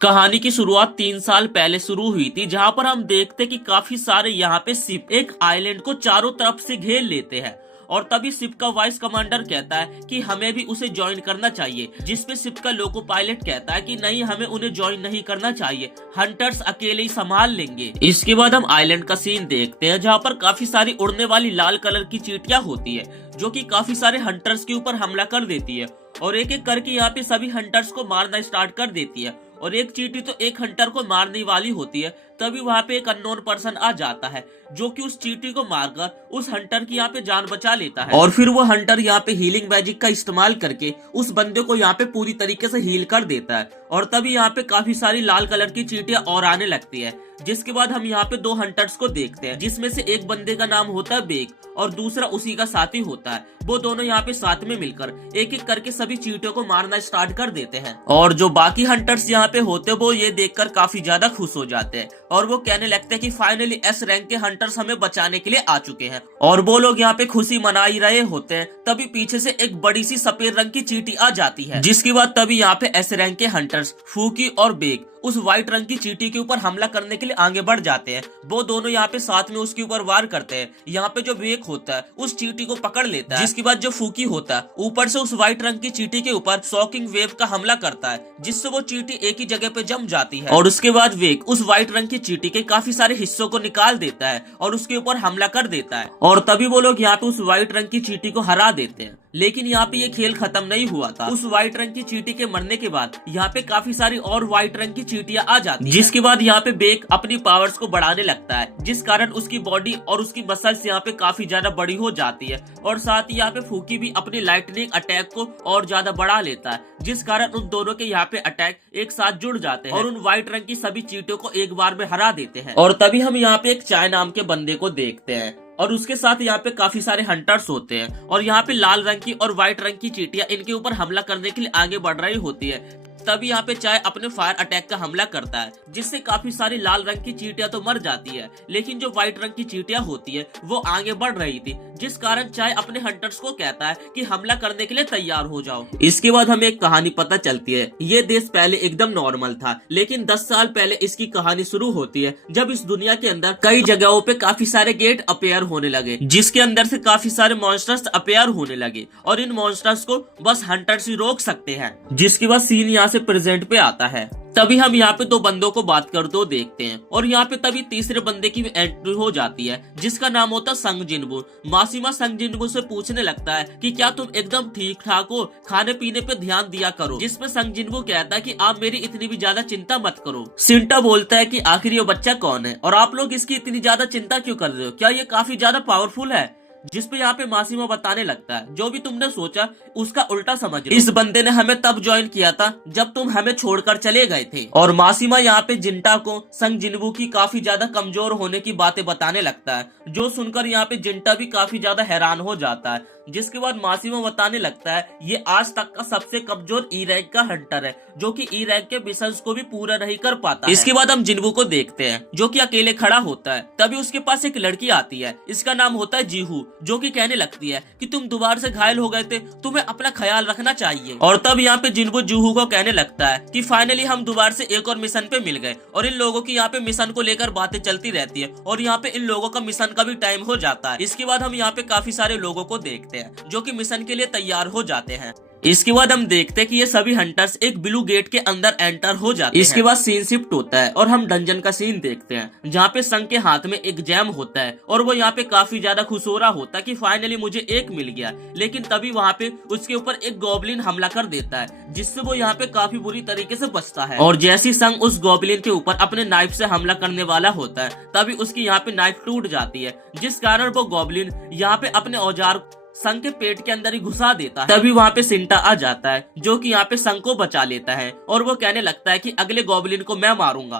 कहानी की शुरुआत 3 साल पहले शुरू हुई थी, जहां पर हम देखते कि काफी सारे यहाँ पे शिप एक आइलैंड को चारों तरफ से घेर लेते हैं। और तभी शिप का वाइस कमांडर कहता है कि हमें भी उसे ज्वाइन करना चाहिए, जिसपे शिप का लोको पायलट कहता है कि नहीं, हमें उन्हें ज्वाइन नहीं करना चाहिए, हंटर्स अकेले ही संभाल लेंगे। इसके बाद हम आइलैंड का सीन देखते हैं, जहाँ पर काफी सारी उड़ने वाली लाल कलर की चींटियां होती है, जो कि काफी सारे हंटर्स के ऊपर हमला कर देती है और एक एक करके यहाँ पे सभी हंटर्स को मारना स्टार्ट कर देती है। और एक चींटी तो एक हंटर को मारने वाली होती है, तभी वहाँ पे एक अननोन पर्सन आ जाता है, जो कि उस चींटी को मारकर उस हंटर की यहाँ पे जान बचा लेता है। और फिर वो हंटर यहाँ पे हीलिंग मैजिक का इस्तेमाल करके उस बंदे को यहाँ पे पूरी तरीके से हील कर देता है। और तभी यहाँ पे काफी सारी लाल कलर की चींटियां और आने लगती है। जिसके बाद हम यहाँ पे दो हंटर्स को देखते हैं, जिसमें से एक बंदे का नाम होता है बेक और दूसरा उसी का साथी होता है। वो दोनों यहाँ पे साथ में मिलकर एक एक करके सभी चींटियों को मारना स्टार्ट कर देते हैं। और जो बाकी हंटर्स यहाँ पे होते हैं, वो ये देखकर काफी ज्यादा खुश हो जाते हैं और वो कहने लगते हैं कि फाइनली एस रैंक के हंटर्स हमें बचाने के लिए आ चुके हैं। और वो लोग यहाँ पे खुशी मना ही रहे होते हैं, तभी पीछे से एक बड़ी सी सफेद रंग की चींटी आ जाती है। जिसके बाद तभी यहाँ पे एस रैंक के हंटर्स फूकी और बेक उस व्हाइट रंग की चींटी के ऊपर हमला करने के लिए आगे बढ़ जाते हैं। वो दोनों यहाँ पे साथ में उसके ऊपर वार करते हैं। यहाँ पे जो बेक होता है उस चींटी को पकड़ लेता है, जिसके बाद जो फूकी होता है ऊपर से उस व्हाइट रंग की चींटी के ऊपर शॉकिंग वेव का हमला करता है, जिससे वो चींटी एक ही जगह पे जम जाती है। और उसके बाद वेक उस व्हाइट रंग की चींटी के काफी सारे हिस्सों को निकाल देता है और उसके ऊपर हमला कर देता है। और तभी वो लोग यहाँ पे उस व्हाइट रंग की चींटी को हरा देते हैं। लेकिन यहाँ पे ये खेल खत्म नहीं हुआ था। उस व्हाइट रंग की चींटी के मरने के बाद यहाँ पे काफी सारी और व्हाइट रंग की चींटियां आ जाती हैं। जिसके बाद यहाँ पे बेक अपनी पावर्स को बढ़ाने लगता है, जिस कारण उसकी बॉडी और उसकी मसल्स यहाँ पे काफी ज्यादा बड़ी हो जाती है। और साथ ही यहाँ पे फूकी भी अपनी लाइटनिंग अटैक को और ज्यादा बढ़ा लेता है, जिस कारण उन दोनों के यहाँ पे अटैक एक साथ जुड़ जाते हैं और उन व्हाइट रंग की सभी चींटियों को एक बार में हरा देते हैं। और तभी हम यहाँ पे एक चाय नाम के बंदे को देखते हैं और उसके साथ यहाँ पे काफी सारे हंटर्स होते हैं। और यहाँ पे लाल रंग की और व्हाइट रंग की चींटियां इनके ऊपर हमला करने के लिए आगे बढ़ रही होती है। तभी यहाँ पे चाय अपने फायर अटैक का हमला करता है, जिससे काफी सारी लाल रंग की चींटियां तो मर जाती है, लेकिन जो व्हाइट रंग की चींटियां होती है वो आगे बढ़ रही थी, जिस कारण चाय अपने हंटर्स को कहता है कि हमला करने के लिए तैयार हो जाओ। इसके बाद हमें एक कहानी पता चलती है। ये देश पहले एकदम नॉर्मल था, लेकिन 10 साल पहले इसकी कहानी शुरू होती है, जब इस दुनिया के अंदर कई जगहों पे काफी सारे गेट अपेयर होने लगे, जिसके अंदर से काफी सारे मॉन्स्टर्स अपेयर होने लगे और इन मॉन्स्टर्स को बस हंटर्स ही रोक सकते हैं। जिसके बाद सीन यहाँ से प्रेजेंट पे आता है। तभी हम यहाँ पे दो बंदों को बात करते हुए देखते हैं और यहाँ पे तभी तीसरे बंदे की एंट्री हो जाती है, जिसका नाम होता है संग जिनबू। मासीमा संग जिनबू से पूछने लगता है कि क्या तुम एकदम ठीक ठाक हो, खाने पीने पे ध्यान दिया करो। जिसपे संग जिनबू कहता है कि आप मेरी इतनी भी ज्यादा चिंता मत करो। सिंटा बोलता है कि आखिर ये बच्चा कौन है और आप लोग इसकी इतनी ज्यादा चिंता क्यों कर रहे हो, क्या ये काफी ज्यादा पावरफुल है। जिसपे यहाँ पे मासीमा बताने लगता है, जो भी तुमने सोचा उसका उल्टा समझ लो। इस बंदे ने हमें तब ज्वाइन किया था जब तुम हमें छोड़कर चले गए थे। और मासीमा यहाँ पे जिंटा को संग जिनबू की काफी ज्यादा कमजोर होने की बातें बताने लगता है, जो सुनकर यहाँ पे जिंटा भी काफी ज्यादा हैरान हो जाता है। जिसके बाद मासीमा बताने लगता है ये आज तक का सबसे कमजोर ई रैंक का हंटर है, जो कि ई रैंक के मिशंस को भी पूरा नहीं कर पाता है। इसके बाद हम जिनबू को देखते हैं, जो कि अकेले खड़ा होता है। तभी उसके पास एक लड़की आती है, इसका नाम होता है जीहू, जो कि कहने लगती है कि तुम दोबारा से घायल हो गए थे, तुम्हें अपना ख्याल रखना चाहिए। और तब यहाँ पे जिनबू जूहू को कहने लगता है कि फाइनली हम दोबारा से एक और मिशन पे मिल गए। और इन लोगों की यहाँ पे मिशन को लेकर बातें चलती रहती है और यहाँ पे इन लोगों का मिशन का भी टाइम हो जाता है। इसके बाद हम यहाँ पे काफी सारे लोगों को देखते हैं, जो कि मिशन के लिए तैयार हो जाते हैं। इसके बाद हम देखते हैं कि ये सभी हंटर्स एक ब्लू गेट के अंदर एंटर हो जाते हैं। इसके बाद सीन शिफ्ट होता है और हम डंजन का सीन देखते हैं, जहाँ पे संग के हाथ में एक जैम होता है और वो यहाँ पे काफी ज्यादा खुश हो रहा होता है कि फाइनली मुझे एक मिल गया। लेकिन तभी वहाँ पे उसके ऊपर एक गॉब्लिन हमला कर देता है, जिससे वो यहाँ पे काफी बुरी तरीके से बचता है। और जैसी संग उस गॉब्लिन के ऊपर अपने नाइफ से हमला करने वाला होता है, तभी उसकी यहाँ पे नाइफ टूट जाती है, जिस कारण वो गॉब्लिन यहाँ पे अपने औजार संग के पेट के अंदर ही घुसा देता है। तभी वहाँ पे सिंटा आ जाता है, जो कि यहाँ पे संग को बचा लेता है और वो कहने लगता है कि अगले गॉब्लिन को मैं मारूंगा।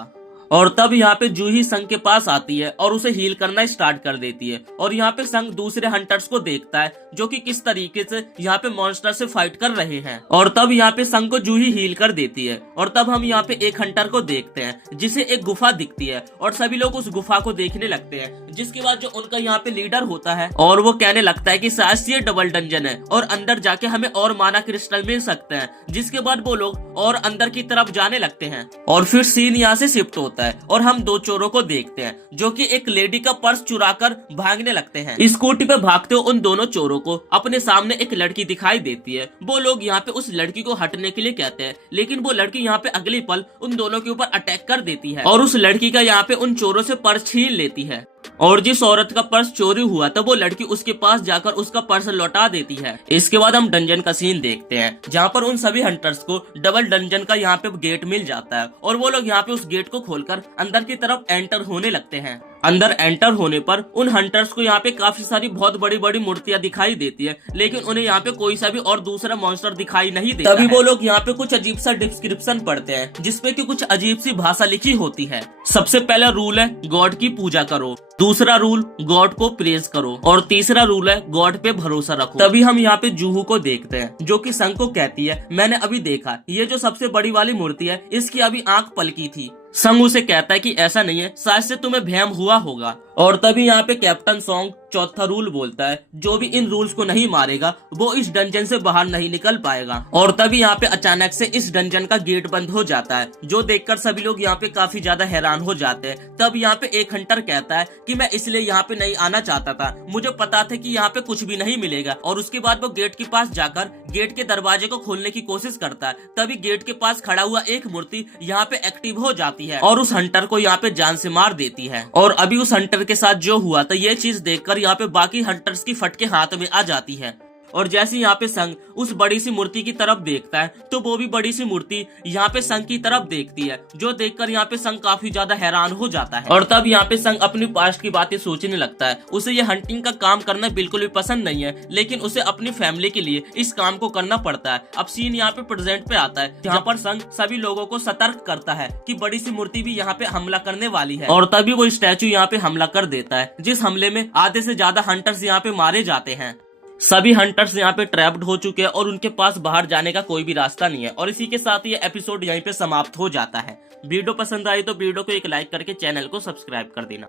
और तब यहाँ पे जूही संग के पास आती है और उसे हील करना स्टार्ट कर देती है। और यहाँ पे संग दूसरे हंटर्स को देखता है जो कि किस तरीके से यहाँ पे मॉन्स्टर से फाइट कर रहे हैं। और तब यहाँ पे संग को जूही हील कर देती है। और तब हम यहाँ पे एक हंटर को देखते हैं जिसे एक गुफा दिखती है और सभी लोग उस गुफा को देखने लगते हैं। जिसके बाद जो उनका यहाँ पे लीडर होता है और वो कहने लगता है कि शायद ये डबल डंजन है और अंदर जाके हमें और माना क्रिस्टल मिल सकते हैं। जिसके बाद वो लोग और अंदर की तरफ जाने लगते हैं और फिर सीन यहाँ से शिफ्ट होता है और हम दो चोरों को देखते हैं जो कि एक लेडी का पर्स चुराकर भागने लगते हैं। स्कूटी पे भागते हुए उन दोनों चोरों को अपने सामने एक लड़की दिखाई देती है। वो लोग यहाँ पे उस लड़की को हटने के लिए कहते हैं, लेकिन वो लड़की यहाँ पे अगले पल उन दोनों के ऊपर अटैक कर देती है और उस लड़की का यहाँ पे उन चोरों से पर्स छीन लेती है। और जिस औरत का पर्स चोरी हुआ था वो लड़की उसके पास जाकर उसका पर्स लौटा देती है। इसके बाद हम डंजन का सीन देखते हैं जहाँ पर उन सभी हंटर्स को डबल डंजन का यहाँ पे गेट मिल जाता है और वो लोग यहाँ पे उस गेट को खोलकर अंदर की तरफ एंटर होने लगते हैं। अंदर एंटर होने पर उन हंटर्स को यहाँ पे काफी सारी बहुत बड़ी बड़ी मूर्तियां दिखाई देती है, लेकिन उन्हें यहाँ पे कोई सा भी और दूसरा मॉन्स्टर दिखाई नहीं देता। तभी वो लोग यहाँ पे कुछ अजीब सा डिस्क्रिप्शन पढ़ते हैं जिसपे कि कुछ अजीब सी भाषा लिखी होती है। सबसे पहला रूल है गॉड की पूजा करो, दूसरा रूल गॉड को प्रेज करो और तीसरा रूल है गॉड पे भरोसा रखो। तभी हम यहाँ पे जूहू को देखते हैं जो कि संग को कहती है, मैंने अभी देखा ये जो सबसे बड़ी वाली मूर्ति है इसकी अभी आंख पलकी थी। संग उसे कहता है कि ऐसा नहीं है, शायद से तुम्हें भ्रम हुआ होगा। और तभी यहाँ पे कैप्टन सॉन्ग चौथा रूल बोलता है, जो भी इन रूल्स को नहीं मारेगा वो इस डंजन से बाहर नहीं निकल पाएगा। और तभी यहाँ पे अचानक से इस डंजन का गेट बंद हो जाता है जो देखकर सभी लोग यहाँ पे काफी ज्यादा हैरान हो जाते हैं। तब यहाँ पे एक हंटर कहता है कि मैं इसलिए यहाँ पे नहीं आना चाहता था, मुझे पता था कि यहाँ पे कुछ भी नहीं मिलेगा। और उसके बाद वो गेट के पास जाकर गेट के दरवाजे को खोलने की कोशिश करता है। तभी गेट के पास खड़ा हुआ एक मूर्ति यहाँ पे एक्टिव हो जाती है और उस हंटर को यहाँ पे जान से मार देती है। और अभी उस हंटर के साथ जो हुआ था ये चीज देखकर यहाँ पे बाकी हंटर्स की फटके हाथ में आ जाती है। और जैसे यहाँ पे संग उस बड़ी सी मूर्ति की तरफ देखता है तो वो भी बड़ी सी मूर्ति यहाँ पे संग की तरफ देखती है, जो देखकर यहाँ पे संग काफी ज्यादा हैरान हो जाता है। और तब यहाँ पे संग अपनी पास्ट की बातें सोचने लगता है। उसे ये हंटिंग का काम करना बिल्कुल भी पसंद नहीं है, लेकिन उसे अपनी फैमिली के लिए इस काम को करना पड़ता है। अब सीन यहाँ पे प्रेजेंट पे आता है जहाँ पर संग सभी लोगों को सतर्क करता है कि बड़ी सी मूर्ति भी यहाँ पे हमला करने वाली है। और तभी वो स्टैचू यहाँ पे हमला कर देता है, जिस हमले में आधे से ज्यादा हंटर्स यहाँ पे मारे जाते हैं। सभी हंटर्स यहाँ पे ट्रैप्ड हो चुके हैं और उनके पास बाहर जाने का कोई भी रास्ता नहीं है। और इसी के साथ ये एपिसोड यहीं पे समाप्त हो जाता है। वीडियो पसंद आई तो वीडियो को एक लाइक करके चैनल को सब्सक्राइब कर देना।